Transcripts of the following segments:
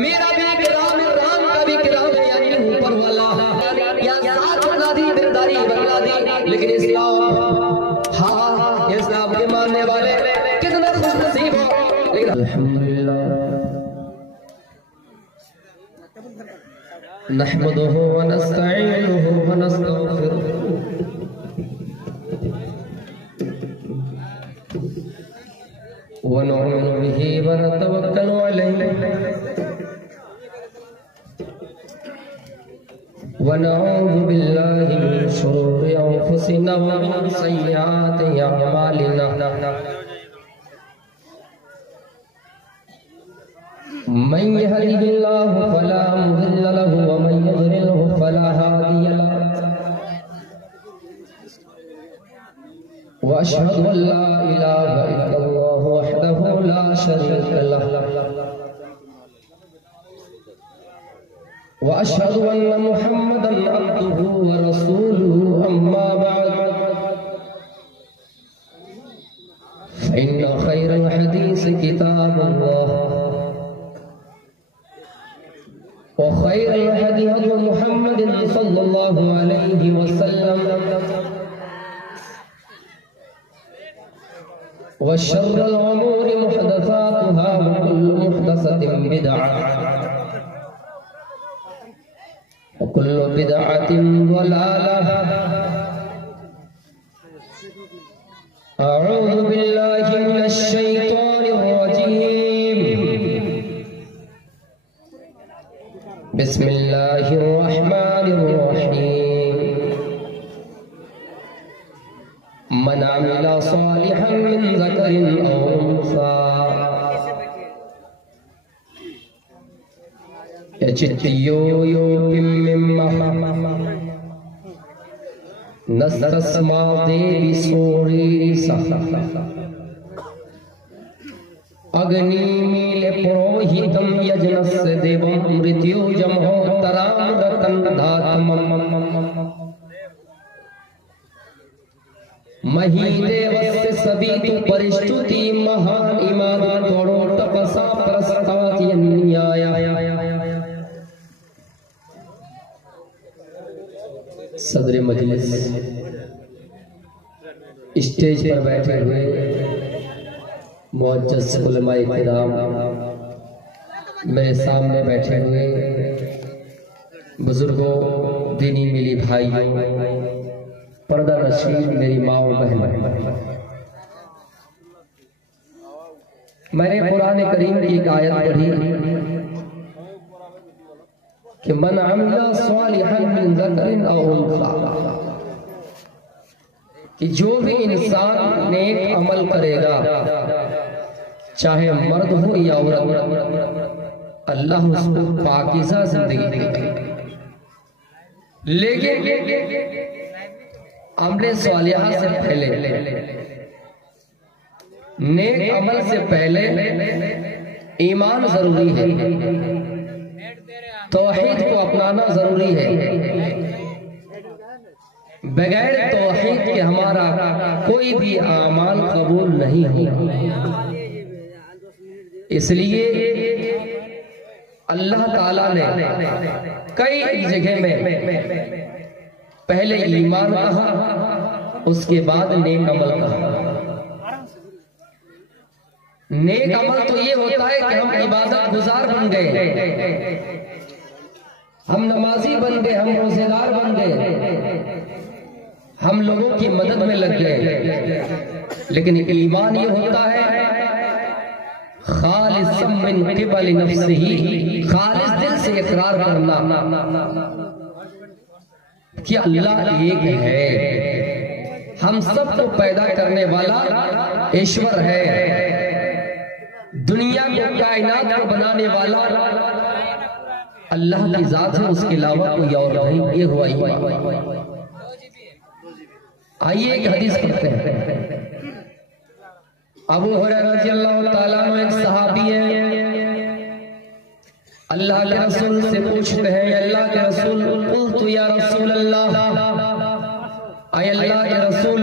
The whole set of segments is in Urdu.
میرا بھی کرام رام کا بھی کرام ہے، یعنی اوپر والا یا ساتھ بنا دی برداری بنا دی، لیکن اسلام ہاں اسلام کے ماننے والے کتنے خوش نصیب ہو. لیکن الحمدللہ نحمده ونستعینه ونستغفره ونؤمن به ونتوکل علیہ ونعوذ باللہ من شرور انفسنا ومن سیئات اعمالنا من يهده الله فلا مضل له ومن يضلل فلا هادي له واشهد ان لا اله الا الله وحده لا شريك له واشهد ان محمدا عبده ورسوله اما بعد فان خير الحديث كتاب الله وخير الهدي هدي محمد صلى الله عليه وسلم وشر الأمور محدثاتها وكل محدثة بدعة وكل بدعة ضلالة. أعوذ بالله من الشيطان الرجيم. بسم الله الرحمن الرحيم. من عمل صالحا من ذكر أو أنثى نستسمع دیوی سوریسا اگنی میل پروہیتم یجنس دیوم مೃತ್ಯು ಜಮೋತ್ತರಾಂ ರತಂಧಾತ್ಮಂ ಮಹಿ ದೇವಸ್ಯ ಸಬಿತು ಪರಿಷ್ಟುತಿ ಮಹಾನ್ ಇಮಾನ ತೋಡೋ ತಪಸಾ ಪ್ರಸ್ತಾತಿ ನ್ಯಾಯ. صدر مجلس، اسٹیج پر بیٹھے ہوئے معزز علماء کرام، میرے سامنے بیٹھے ہوئے بزرگوں، دینی ملی بھائیوں، پردہ نشین میری ماں و بہن، میں نے قرآن کریم کی ایک آیت پڑھی کہ من عمل صالحا من ذکر او انثی، کہ جو بھی انسان نیک عمل کرے گا چاہے مرد ہو یا عورت، اللہ اس کو پاکیزہ زندگی دے گا. لیکن عمل صالحہ سے پہلے، نیک عمل سے پہلے ایمان ضروری ہے، توحید کو اپنانا ضروری ہے. بغیر توحید کے ہمارا کوئی بھی اعمال قبول نہیں ہوگا. اس لیے اللہ تعالیٰ نے کئی جگہ میں پہلے ایمان کہا، اس کے بعد نیک عمل کہا. نیک عمل تو یہ ہوتا ہے کہ ہم عبادت گزار بن گئے، ہم نمازی بن گئے، ہم روزے دار بن گئے، ہم لوگوں کی مدد میں لگ گئے. لیکن ایمان یہ ہوتا ہے خالص من قبل نفسہ، خالص دل سے اقرار کرنا کہ اللہ ایک ہے، ہم سب کو پیدا کرنے والا ایشور ہے، دنیا کو، کائنات کو بنانے والا اللہ کی ذات ہے، اس کے علاوہ کوئی اور نہیں. یہ ہوا ایمان. آئیے ایک حدیث پڑھتے ہیں. ابو ہریرہ رضی اللہ تعالیٰ عنہ ایک صحابی ہے، اللہ کے رسول سے پوچھتے ہیں، اللہ کے رسول، قلت یا رسول اللہ، اے اللہ کے رسول،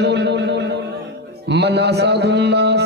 من اسعد الناس،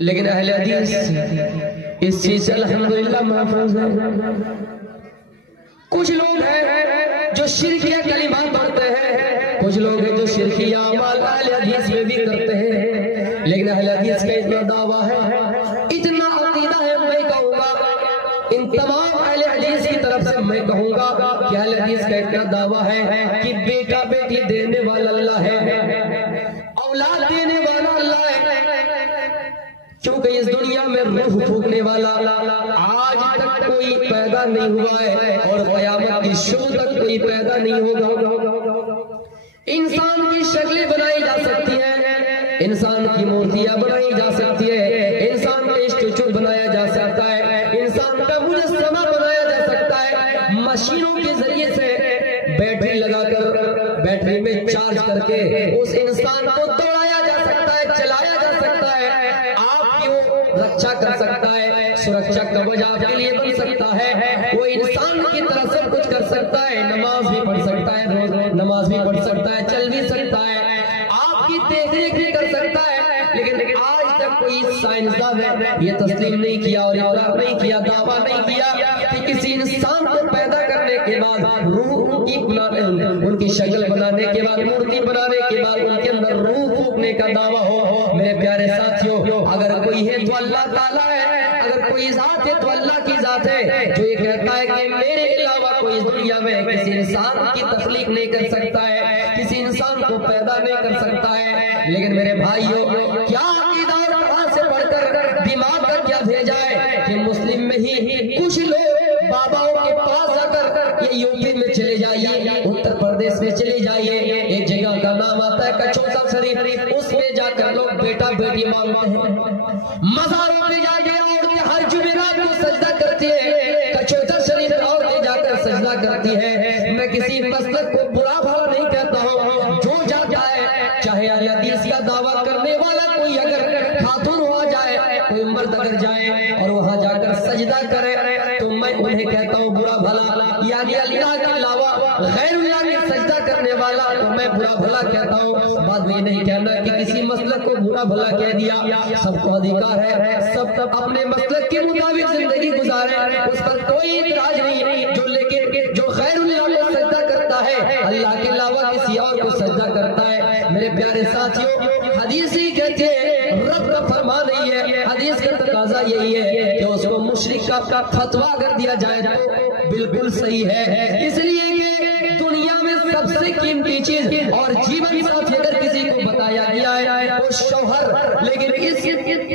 لیکن اہل حدیث اس چیز سے الحمدللہ محفوظ ہے۔ کچھ لوگ ہیں جو شرکیہ کلمات پڑھتے ہیں، کچھ لوگ ہیں جو شرکیہ اعمال اہل حدیث میں بھی کرتے ہیں، لیکن اہل حدیث کا اتنا دعویٰ ہے، اتنا عقیدہ ہے، میں کہوں گا ان تمام اہل حدیث کی طرف سے میں کہوں گا کہ اہل حدیث کا اتنا دعویٰ ہے کہ بیٹا بیٹی دینے والا اللہ ہے، اولاد دینے والا اللہ ہے، کیونکہ اس دنیا میں روح پھونکنے والا آج تک کوئی پیدا نہیں ہوا ہے اور قیامت کی شروع تک کوئی پیدا نہیں ہوگا۔ انسان کی شکلیں بنائی جا سکتی ہیں، انسان کی مورتیاں بنائی جا سکتی ہے، انسان کا اسٹیچو بنایا جا سکتا ہے، انسان کا مجسمہ بنایا جا سکتا ہے، مشینوں کے ذریعے سے بیٹری لگا کر بیٹری میں چارج کر کے اس انسان کو دوڑایا جا سکتا ہے، چلایا جا سکتا ہے، آپ کی وہ رکشا کر سکتا ہے، سرکشا کوچ آپ کے لیے بن سکتا ہے، وہ انسان کی طرح سب کچھ کر سکتا ہے، نماز بھی پڑھ سکتا ہے، روز نماز بھی پڑھ سکتا ہے، چل بھی سکتا ہے، آپ کی دیکھ ریکھ بھی کر سکتا ہے، لیکن آج تک کوئی سائنسدان یہ تسلیم نہیں کیا اور اقرار نہیں کیا، دعویٰ نہیں کیا کہ کسی انسان کو پیدا کرنے کے بعد روح ان کی شکل بنانے کے بعد مورتی بنانے کے بعد ان کے اندر روح پھونکنے کا دعویٰ ہو۔ میرے پیارے ساتھیوں، اگر کوئی ہے تو اللہ تعالیٰ ہے، اگر کوئی ذات ہے تو اللہ کی ذات ہے، جو یہ کہتا ہے کہ میرے علاوہ کوئی اس دنیا میں کسی انسان کی تخلیق نہیں کر سکتا ہے، کسی انسان کو پیدا نہیں کر سکتا ہے۔ لیکن میرے بھائیوں، کیا عقیدہ اور کہاں سے پڑھ کر دماغ کا کیا بھیجا ہے کہ مسلم میں ہی کچھ لوگ باباؤں کے پاس آ کر یہ یو پی میں چلے جائیے، اتر پردیش میں چلے جائیے، ایک جگہ کا نام آتا ہے کچوتر شریف، اس میں جا کر لوگ بیٹا بیٹی مانگتے ہیں، مزاروں میں جا کے عورتیں ہر جمعرات کو سجدہ کرتی ہے، کچوتر شریف عورتیں جا کر سجدہ کرتی ہے۔ میں کسی مسلک کو برا بھلا نہیں کہتا ہوں، جو جاتا ہے چاہے اہل حدیث کا دعویٰ کرنے والا کوئی اگر خاتون ہوا جائے، کوئی مرد اگر جائے اور وہاں جا کر سجدہ کرے تو میں انہیں کہتا ہوں برا بھلا، یعنی اللہ کے علاوہ غیر اللہ کی سجدہ کرنے والا کو میں برا بھلا کہتا ہوں۔ بعد میں یہ نہیں کہنا کہ کسی مسلک کو برا بھلا کہہ دیا، سب کو ادھیکار ہے، سب اپنے مسلک کے مطابق زندگی گزارے، اس پر کوئی اعتراض نہیں، جو لیکن جو غیر اللہ کو سجدہ کرتا ہے، اللہ کے علاوہ کسی اور کو سجدہ کرتا ہے، میرے پیارے ساتھیوں، حدیث ہی کہتے ہیں، رب کا فرمان نہیں ہے، حدیث کا تقاضا یہی ہے کہ اس کو مشرک کا فتویٰ اگر دیا جائے تو بالکل صحیح ہے، اس لیے کہ دنیا میں سب سے قیمتی چیز اور جیون ساتھی اگر کسی کو بتایا گیا ہے وہ شوہر، لیکن اس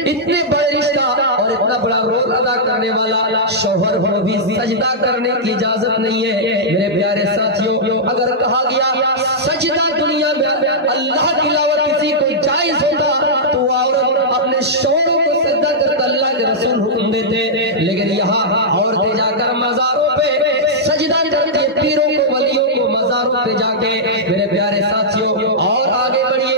اتنے بڑے رشتہ اور اتنا بڑا رول ادا کرنے والا شوہر ہو بھی سجدہ کرنے کی اجازت نہیں ہے۔ میرے پیارے ساتھیوں، اگر کہا گیا سجدہ دنیا میں اللہ کے علاوہ کسی کو جائز ہوتا تو وہ عورت اپنے شوہروں کو سجدہ کرتا، اللہ کے رسول حکم دیتے، لیکن یہاں عورتیں جا کر مزاروں پہ سجدہ کرتی ہیں، پیروں کو ولیوں کو مزاروں پہ جا کے۔ میرے پیارے ساتھیوں، اور آگے بڑھیے،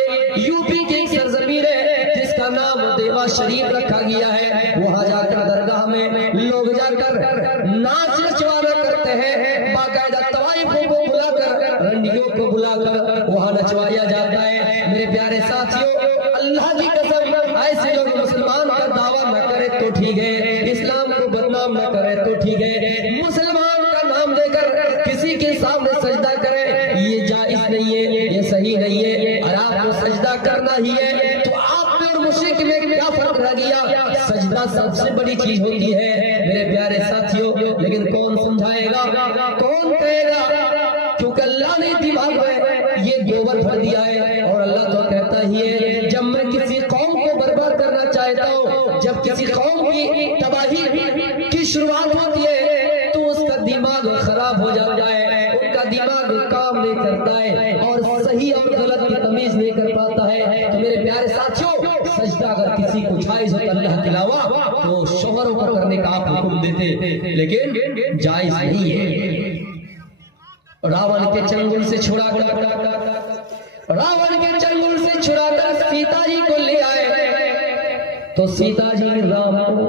یو پی کی ایک سرزمین ہے جس کا نام دیوا شریف رکھا گیا ہے، وہاں جا کر درگاہ میں لوگ جا کر ناچ نچوانا کرتے ہیں، باقاعدہ طوائفوں کو بلا کر، رنڈیوں کو بلا کر وہاں نچوایا جاتا ہے۔ میرے پیارے ساتھیوں، اللہ کی قسم، ایسے لوگ مسلمان کا دعویٰ نہ کرے تو ٹھیک ہے، اسلام کو بدنام نہ کرے تو ٹھیک ہے، مسلمان کا نام دے کر کسی کے سامنے سجدہ کرے یہ جائز نہیں ہے، یہ صحیح نہیں ہے، اور آپ کو سجدہ کرنا ہی ہے تو آپ میں اور مشرک میں کیا فرق رہ گیا؟ سجدہ سب سے بڑی چیز ہوتی ہے میرے پیارے ساتھیوں، لیکن کون سمجھائے گا، کون کہے گا؟ کیونکہ اللہ نے دماغ میں یہ گوبر بھر دیا ہے، اور اللہ تو کہتا ہی ہے جب میں کسی قوم کو برباد کرنا چاہتا ہوں، جب کسی قوم کی تباہی کی شروعات ہوتی ہے تو اس کا دماغ خراب ہو جاتا ہے، ان کا دماغ کام نہیں کرتا ہے اور صحیح اور غلط کی تمیز نہیں کر پاتا ہے۔ تو میرے پیارے ساتھیوں، سجدہ اگر کسی کو جائز ہوتا اللہ کے علاوہ تو شوہروں کو کرنے کا آپ حکم دیتے، لیکن جائز نہیں ہے۔ راون کے چنگل سے چھڑا کر سیتا جی کو لے آئے تو سیتا جی رام کو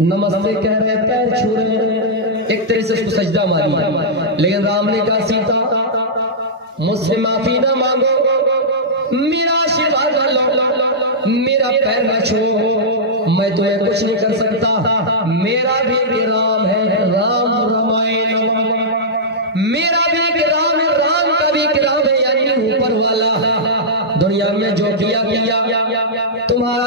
نمستے کہہ رہے، پیر چھو رہے، ایک طرح سے اس کو سجدہ ماری، لیکن رام نے کہا سیتا مجھ سے معافی نہ مانگو، میرا آشیرواد نہ لو، میرا پیر نہ چھو، میں تمہیں کچھ نہیں کر سکتا۔ میرا بھی ایک رام ہے، رام رامائن، میرا بھی ایک رام ہے، رام کا بھی ایک رام ہے، یعنی اوپر والا۔ دنیا میں جو کیا تمہارا